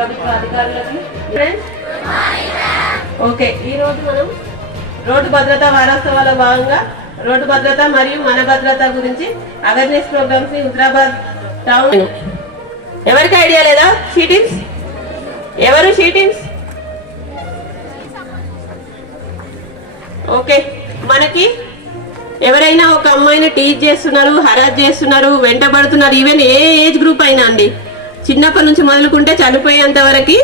ప్రభుత్వ అధికారులకి ఓకే. ఈరోజు మనం రోడ్డు భద్రతా వారోత్సవాల భాగంగా రోడ్డు భద్రత మరియు మన భద్రత గురించి అవేర్నెస్ ప్రోగ్రామ్స్ ని హుజరాబాద్ టౌన్. ఎవరికి ఐడియా లేదా? షీటింగ్స్ ఎవరు? Sheetings okay. మనకి ఎవరైనా ఒక అమ్మాయిని టీచ్ చేస్తున్నారు, హరాస్ చేస్తున్నారు, వెంటబడుతున్నారు, ఈవెన్ ఏ ఏజ్ గ్రూప్ అయినా అండి, చిన్నప్పటి నుంచి మొదలుకుంటే చనిపోయేంత వరకు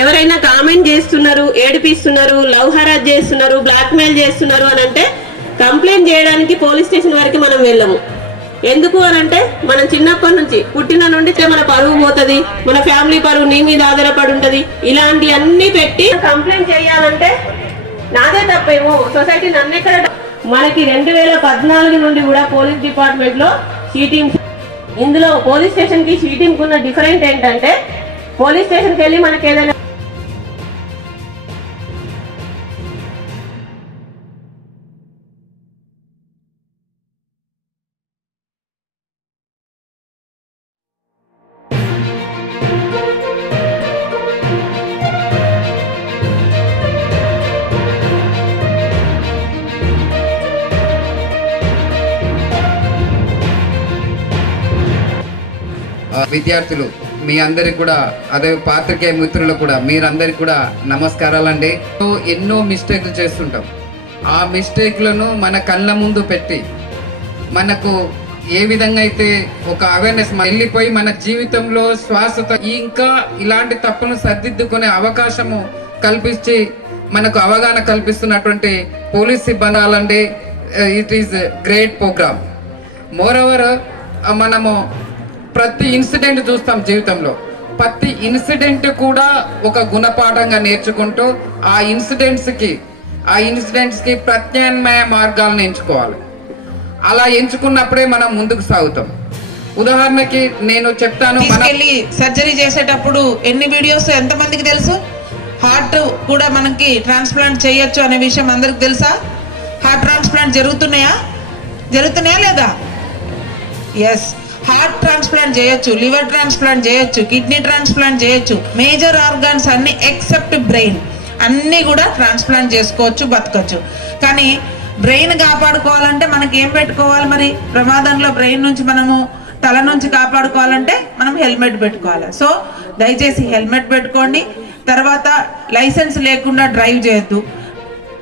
ఎవరైనా కామెంట్ చేస్తున్నారు, ఏడిపిస్తున్నారు, లవ్ హరాస్ చేస్తున్నారు, బ్లాక్ మెయిల్ చేస్తున్నారు అని అంటే కంప్లైంట్ చేయడానికి పోలీస్ స్టేషన్ వరకు మనం వెళ్ళము. ఎందుకు అని అంటే మనం చిన్నప్పటి నుంచి పుట్టిన నుండి మన పరువు పోతుంది, మన ఫ్యామిలీ పరువు నీ మీద ఆధారపడి ఉంటది. ఇలాంటి అన్ని పెట్టి కంప్లైంట్ చేయాలంటే నాదే తప్పేమో, సొసైటీ నన్ను ఎక్కడ. మనకి 2014 నుండి కూడా పోలీస్ డిపార్ట్మెంట్ లో షీటింగ్. ఇందులో పోలీస్ స్టేషన్ కి షీటింగ్ ఉన్న డిఫరెంట్ ఏంటంటే పోలీస్ స్టేషన్కి వెళ్ళి మనకి ఏదైనా విద్యార్థులు మీ అందరికి కూడా, అదే పాత్రికేయ మిత్రులు కూడా, మీరందరికి కూడా నమస్కారాలండి. ఎన్నో మిస్టేక్లు చేస్తుంటాం. ఆ మిస్టేక్లను మన కళ్ళ ముందు పెట్టి మనకు ఏ విధంగా అయితే ఒక అవేర్నెస్ వెళ్ళిపోయి మన జీవితంలో శ్వాసతో ఇంకా ఇలాంటి తప్పును సరిదిద్దుకునే అవకాశము కల్పించి మనకు అవగాహన కల్పిస్తున్నటువంటి పోలీస్ సిబ్బంది. It is great program. Moreover మనము ప్రతి ఇన్సిడెంట్ చూస్తాం జీవితంలో. ప్రతి ఇన్సిడెంట్ కూడా ఒక గుణపాఠంగా నేర్చుకుంటూ ఆ ఇన్సిడెంట్స్ కి ప్రత్యామ్నాయ మార్గాలను ఎంచుకోవాలి. అలా ఎంచుకున్నప్పుడే మనం ముందుకు సాగుతాం. ఉదాహరణకి నేను చెప్తాను, సర్జరీ చేసేటప్పుడు ఎన్ని వీడియోస్ ఎంతమందికి తెలుసు? హార్ట్ కూడా మనకి ట్రాన్స్ప్లాంట్ చేయొచ్చు అనే విషయం అందరికి తెలుసా? హార్ట్ ట్రాన్స్ప్లాంట్ జరుగుతున్నాయా లేదా? ఎస్, హార్ట్ ట్రాన్స్ప్లాంట్ చేయొచ్చు, లివర్ ట్రాన్స్ప్లాంట్ చేయొచ్చు, కిడ్నీ ట్రాన్స్ప్లాంట్ చేయొచ్చు. మేజర్ ఆర్గాన్స్ అన్ని ఎక్సెప్ట్ బ్రెయిన్ అన్నీ కూడా ట్రాన్స్ప్లాంట్ చేసుకోవచ్చు, బతకచ్చు. కానీ బ్రెయిన్ కాపాడుకోవాలంటే మనకి ఏం పెట్టుకోవాలి? మరి ప్రమాదంలో బ్రెయిన్ నుంచి మనము తల నుంచి కాపాడుకోవాలంటే మనం హెల్మెట్ పెట్టుకోవాలి. సో దయచేసి హెల్మెట్ పెట్టుకోండి. తర్వాత లైసెన్స్ లేకుండా డ్రైవ్ చేయొద్దు.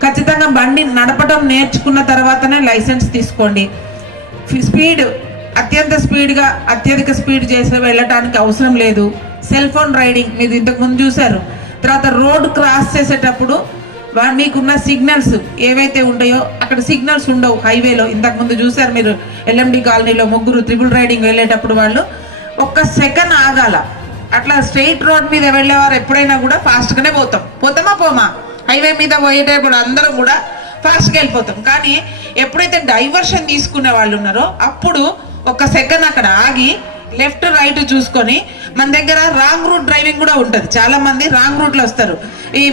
ఖచ్చితంగా బండి నడపడం నేర్చుకున్న తర్వాతనే లైసెన్స్ తీసుకోండి. స్పీడ్ అత్యధిక స్పీడ్ చేసి వెళ్ళటానికి అవసరం లేదు. సెల్ ఫోన్ రైడింగ్ మీరు ఇంతకు ముందు చూశారు. తర్వాత రోడ్ క్రాస్ చేసేటప్పుడు మీకున్న సిగ్నల్స్ ఏవైతే ఉంటాయో అక్కడ సిగ్నల్స్ ఉండవు హైవేలో. ఇంతకు ముందు చూశారు మీరు LMD కాలనీలో ముగ్గురు ట్రిపుల్ రైడింగ్ వెళ్ళేటప్పుడు వాళ్ళు ఒక్క సెకండ్ ఆగాల. అట్లా స్ట్రైట్ రోడ్ మీద వెళ్ళేవారు ఎప్పుడైనా కూడా ఫాస్ట్గానే పోతామా హైవే మీద పోయేటప్పుడు అందరం కూడా ఫాస్ట్గా వెళ్ళిపోతాం. కానీ ఎప్పుడైతే డైవర్షన్ తీసుకునే వాళ్ళు ఉన్నారో అప్పుడు ఒక సెకండ్ అక్కడ ఆగి లెఫ్ట్ రైట్ చూసుకొని, మన దగ్గర రాంగ్ రూట్ డ్రైవింగ్ కూడా ఉంటుంది. చాలా మంది రాంగ్ రూట్లో వస్తారు.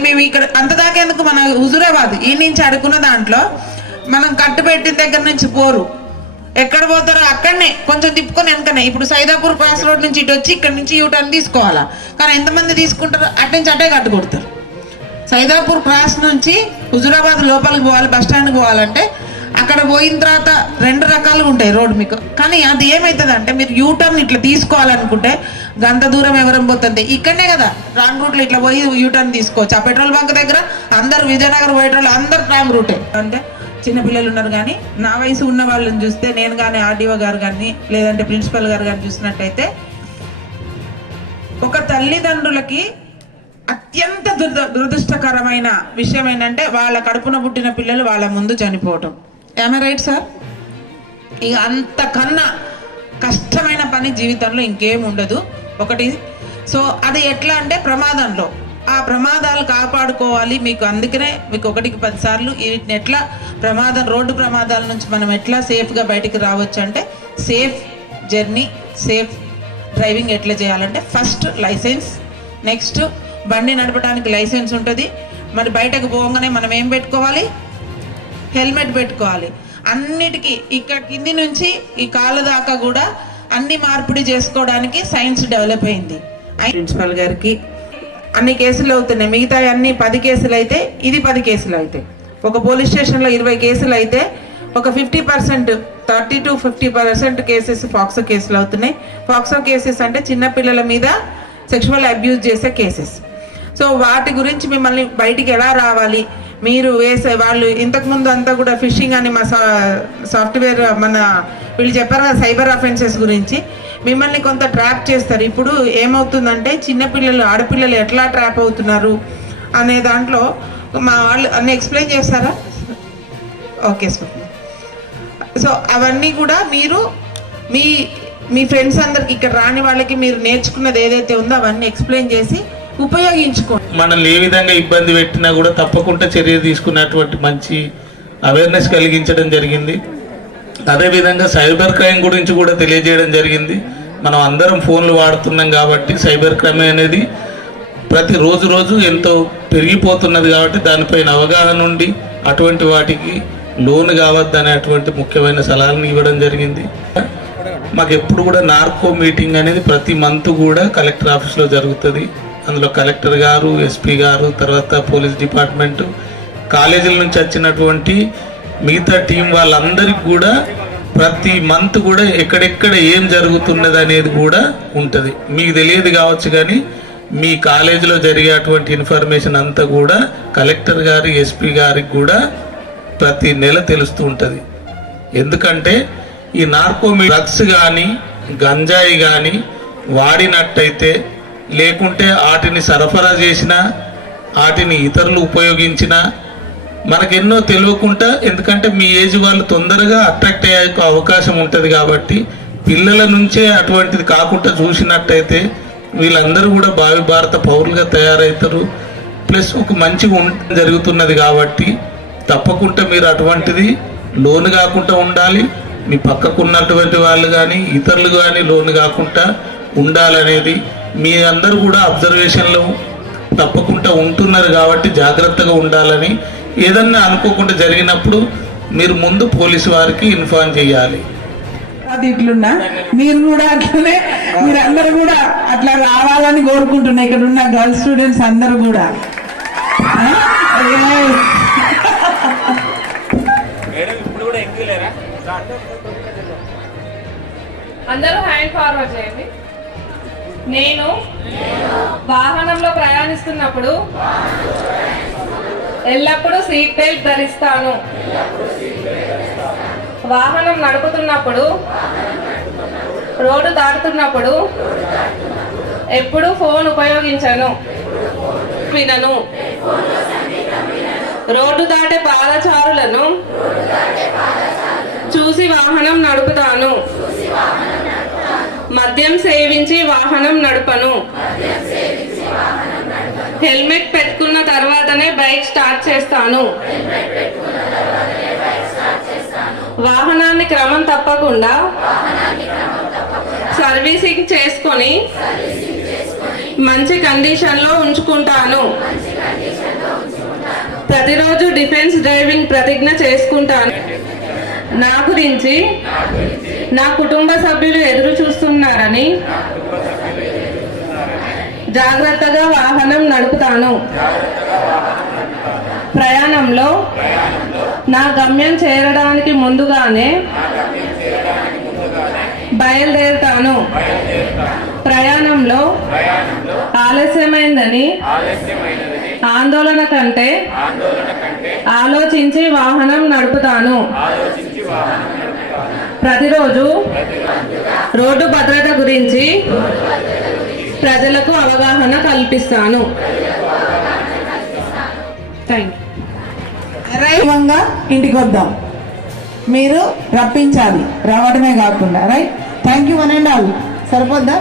మేము ఇక్కడ అంతదాకా ఎందుకు, మన హుజూరాబాద్ ఈ నుంచి అడుగున్న దాంట్లో మనం కట్టు పెట్టిన దగ్గర నుంచి పోరు, ఎక్కడ పోతారో అక్కడనే కొంచెం తిప్పుకొని వెనకనే. ఇప్పుడు సైదాపూర్ క్రాస్ రోడ్ నుంచి ఇటు వచ్చి ఇక్కడ నుంచి యూటర్న్ తీసుకోవాలా. కానీ ఎంతమంది తీసుకుంటారు? అటు నుంచి అటే కట్టు కొడతారు. సైదాపూర్ క్రాస్ నుంచి హుజూరాబాద్ లోపలికి పోవాలి, బస్ స్టాండ్కి పోవాలంటే అక్కడ పోయిన తర్వాత 2 రకాలుగా ఉంటాయి రోడ్ మీకు. కానీ అది ఏమవుతుంది అంటే మీరు యూటర్న్ ఇట్లా తీసుకోవాలనుకుంటే గంట దూరం ఎవరం పోతుంది, ఇక్కడనే కదా రాంగ్ రూట్లో ఇట్లా పోయి యూటర్న్ తీసుకోవచ్చు. ఆ పెట్రోల్ బంక్ దగ్గర అందరు విజయనగర్ పోయేటోళ్ళు అందరు రాంగ్ రూటే. అంటే చిన్నపిల్లలు ఉన్నారు. కానీ నా వయసు ఉన్న వాళ్ళని చూస్తే, నేను కానీ RDO గారు కానీ లేదంటే ప్రిన్సిపల్ గారు కానీ చూసినట్టయితే, ఒక తల్లిదండ్రులకి అత్యంత దురదృష్టకరమైన విషయం ఏంటంటే వాళ్ళ కడుపున పుట్టిన పిల్లలు వాళ్ళ ముందు చనిపోవటం. ఏమై రైట్ సార్? ఇక అంతకన్నా కష్టమైన పని జీవితంలో ఇంకేం ఉండదు. ఒకటి, సో అది ఎట్లా అంటే ప్రమాదంలో ఆ ప్రమాదాలు కాపాడుకోవాలి మీకు. అందుకనే మీకు 1కి 10 సార్లు వీటిని ఎట్లా రోడ్డు ప్రమాదాల నుంచి మనం ఎట్లా సేఫ్గా బయటికి రావచ్చు అంటే, సేఫ్ జర్నీ, సేఫ్ డ్రైవింగ్ ఎట్లా చేయాలంటే ఫస్ట్ లైసెన్స్, నెక్స్ట్ బండి నడపడానికి లైసెన్స్ ఉంటుంది. మరి బయటకు పోగానే మనం ఏం పెట్టుకోవాలి? హెల్మెట్ పెట్టుకోవాలి. అన్నిటికీ ఇక్కడ కింది నుంచి ఈ కాళ్ళ దాకా కూడా అన్ని మార్పిడి చేసుకోవడానికి సైన్స్ డెవలప్ అయింది. ప్రిన్సిపల్ గారికి అన్ని కేసులు అవుతున్నాయి. మిగతా అన్ని 10 కేసులు అయితే ఇది 10 కేసులు అవుతాయి. ఒక పోలీస్ స్టేషన్లో 20 కేసులు అయితే ఒక 50%, 30 to 50% కేసెస్ ఫాక్సో కేసులు అవుతున్నాయి. ఫాక్సో కేసెస్ అంటే చిన్నపిల్లల మీద సెక్షువల్ అబ్యూజ్ చేసే కేసెస్. సో వాటి గురించి మిమ్మల్ని బయటికి ఎలా రావాలి, మీరు వాళ్ళు ఇంతకుముందు అంతా కూడా ఫిషింగ్ అని మా సాఫ్ట్వేర్ వీళ్ళు చెప్పారు కదా సైబర్ అఫెన్సెస్ గురించి, మిమ్మల్ని కొంత ట్రాప్ చేస్తారు. ఇప్పుడు ఏమవుతుందంటే చిన్నపిల్లలు ఆడపిల్లలు ఎట్లా ట్రాప్ అవుతున్నారు అనే దాంట్లో మా వాళ్ళు అన్నీ ఎక్స్ప్లెయిన్ చేస్తారా? Okay sir. సో అవన్నీ కూడా మీరు మీ ఫ్రెండ్స్ అందరికి ఇక్కడ రాని వాళ్ళకి మీరు నేర్చుకున్నది ఏదైతే ఉందో అవన్నీ ఎక్స్ప్లెయిన్ చేసి ఉపయోగించుకోండి. మనల్ని ఏ విధంగా ఇబ్బంది పెట్టినా కూడా తప్పకుండా చర్య తీసుకున్నటువంటి మంచి అవేర్నెస్ కలిగించడం జరిగింది. అదేవిధంగా సైబర్ క్రైమ్ గురించి కూడా తెలియజేయడం జరిగింది. మనం అందరం ఫోన్లు వాడుతున్నాం కాబట్టి సైబర్ క్రైమ్ అనేది ప్రతి రోజు ఎంతో పెరిగిపోతున్నది కాబట్టి దానిపైన అవగాహన ఉండి అటువంటి వాటికి లోన్ కావద్దనే అటువంటి ముఖ్యమైన సలహాలను ఇవ్వడం జరిగింది. మాకు ఎప్పుడు కూడా నార్కో మీటింగ్ అనేది ప్రతి మంత్ కూడా కలెక్టర్ ఆఫీస్లో జరుగుతుంది. అందులో కలెక్టర్ గారు, ఎస్పీ గారు, తర్వాత పోలీస్ డిపార్ట్మెంటు, కాలేజీల నుంచి వచ్చినటువంటి మిగతా టీం వాళ్ళందరికీ కూడా ప్రతి మంత్ కూడా ఎక్కడెక్కడ ఏం జరుగుతున్నది అనేది కూడా ఉంటుంది. మీకు తెలియదు కావచ్చు కానీ మీ కాలేజీలో జరిగేటువంటి ఇన్ఫర్మేషన్ అంతా కూడా కలెక్టర్ గారి, ఎస్పీ గారికి కూడా ప్రతి నెల తెలుస్తూ ఉంటుంది. ఎందుకంటే ఈ నార్కో డ్రగ్స్ కానీ గంజాయి కానీ వాడినట్టయితే, లేకుంటే వాటిని సరఫరా చేసినా, వాటిని ఇతరులు ఉపయోగించినా మనకెన్నో తెలియకుండా, ఎందుకంటే మీ ఏజ్ వాళ్ళు తొందరగా అట్రాక్ట్ అయ్యే అవకాశం ఉంటుంది కాబట్టి పిల్లల నుంచే అటువంటిది కాకుండా చూసినట్టయితే వీళ్ళందరూ కూడా భావి భారత పౌరులుగా తయారవుతారు. ప్లస్ ఒక మంచిగా జరుగుతున్నది కాబట్టి తప్పకుండా మీరు అటువంటిది లోన్ కాకుండా ఉండాలి. మీ పక్కకున్నటువంటి వాళ్ళు కానీ ఇతరులు కానీ లోన్ కాకుండా ఉండాలనేది మీ అందరూ కూడా అబ్జర్వేషన్లో తప్పకుండా ఉంటున్నారు కాబట్టి జాగ్రత్తగా ఉండాలని, ఏదన్నా అనుకోకుండా జరిగినప్పుడు మీరు ముందు పోలీసు వారికి ఇన్ఫార్మ్ చేయాలి. అది ఇట్లున్నా మీరు కూడా అట్లనే మీరందరూ కూడా అట్లా రావాలని కోరుకుంటున్నా. ఇక్కడ ఉన్న గర్ల్స్ స్టూడెంట్స్ అందరూ కూడా అందరూ హ్యాండ్ ఫార్వర్డ్ చేయండి. నేను వాహనంలో ప్రయాణిస్తున్నప్పుడు ఎల్లప్పుడూ సీట్ బెల్ట్ ధరిస్తాను. వాహనం నడుపుతున్నప్పుడు, రోడ్డు దాటుతున్నప్పుడు ఎప్పుడూ ఫోన్ ఉపయోగించను, వినను. రోడ్డు దాటే పాదచారులను చూసి వాహనం నడుపుతాను. మద్యం సేవించి వాహనం నడపను. హెల్మెట్ పెట్టుకున్న తర్వాతనే బైక్ స్టార్ట్ చేస్తాను. వాహనాన్ని క్రమం తప్పకుండా సర్వీసింగ్ చేసుకొని మంచి కండిషన్లో ఉంచుకుంటాను. ప్రతిరోజు డిఫెన్స్ డ్రైవింగ్ ప్రతిజ్ఞ చేసుకుంటాను. నా గురించి నా కుటుంబ సభ్యులు ఎదురు చూస్తున్నారని జాగ్రత్తగా వాహనం నడుపుతాను. ప్రయాణంలో నా గమ్యం చేరడానికి ముందుగానే బయలుదేరుతాను. ప్రయాణంలో ఆలస్యమైందని ఆందోళన కంటే ఆలోచించి వాహనం నడుపుతాను. ప్రతిరోజు రోడ్డు భద్రత గురించి ప్రజలకు అవగాహన కల్పిస్తాను. Thank you. ఇంటికి వద్దాం, మీరు రప్పించాలి, రావడమే కాకుండా. Right, thank you. 1 and all సరిపోద్దా?